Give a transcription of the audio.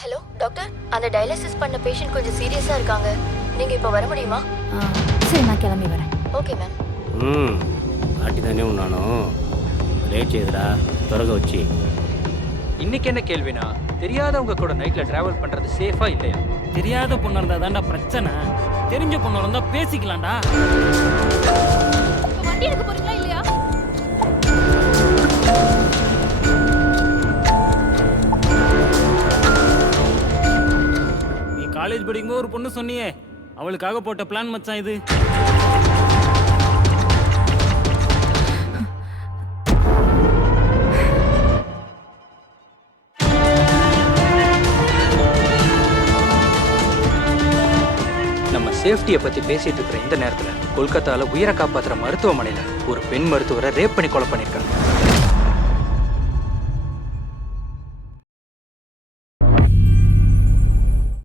Hello doctor, அந்த dialysis பண்ண patient கொஞ்சம் சீரியஸா இருக்காங்க. நீங்க இப்போ வர முடியுமா? சரி, நான் கிளம்பி வரேன். Okay ma'am. ஆட்டி தானே உன்னானும் லேட் செய்யுதுடா, திறக வச்சு. இன்னைக்கு என்ன கேள்வினா, தெரியாதவங்க கூட நைட்ல டிராவல் பண்றது சேஃபா இல்லையா? தெரியாத பொண்ணு இருந்தா தான்டா பிரச்சனை. தெரிஞ்ச பொண்ணு இருந்தா பேசிக்கலாம்டா. வண்டி எடுக்க போறீங்களா இல்லையா? நீ காலேஜ் படிக்கும்போது ஒரு பொண்ணு சொன்னியே, அவளுக்காக போட்ட பிளான் மச்சான் இது. நம்ம சேஃப்டியை பத்தி பேசிட்டு இருக்கிற இந்த நேரத்துல கொல்கத்தால உயிரை காப்பாத்துற மருத்துவமனையில ஒரு பெண் மருத்துவரை ரேப் பண்ணி கொலை பண்ணிருக்காங்க.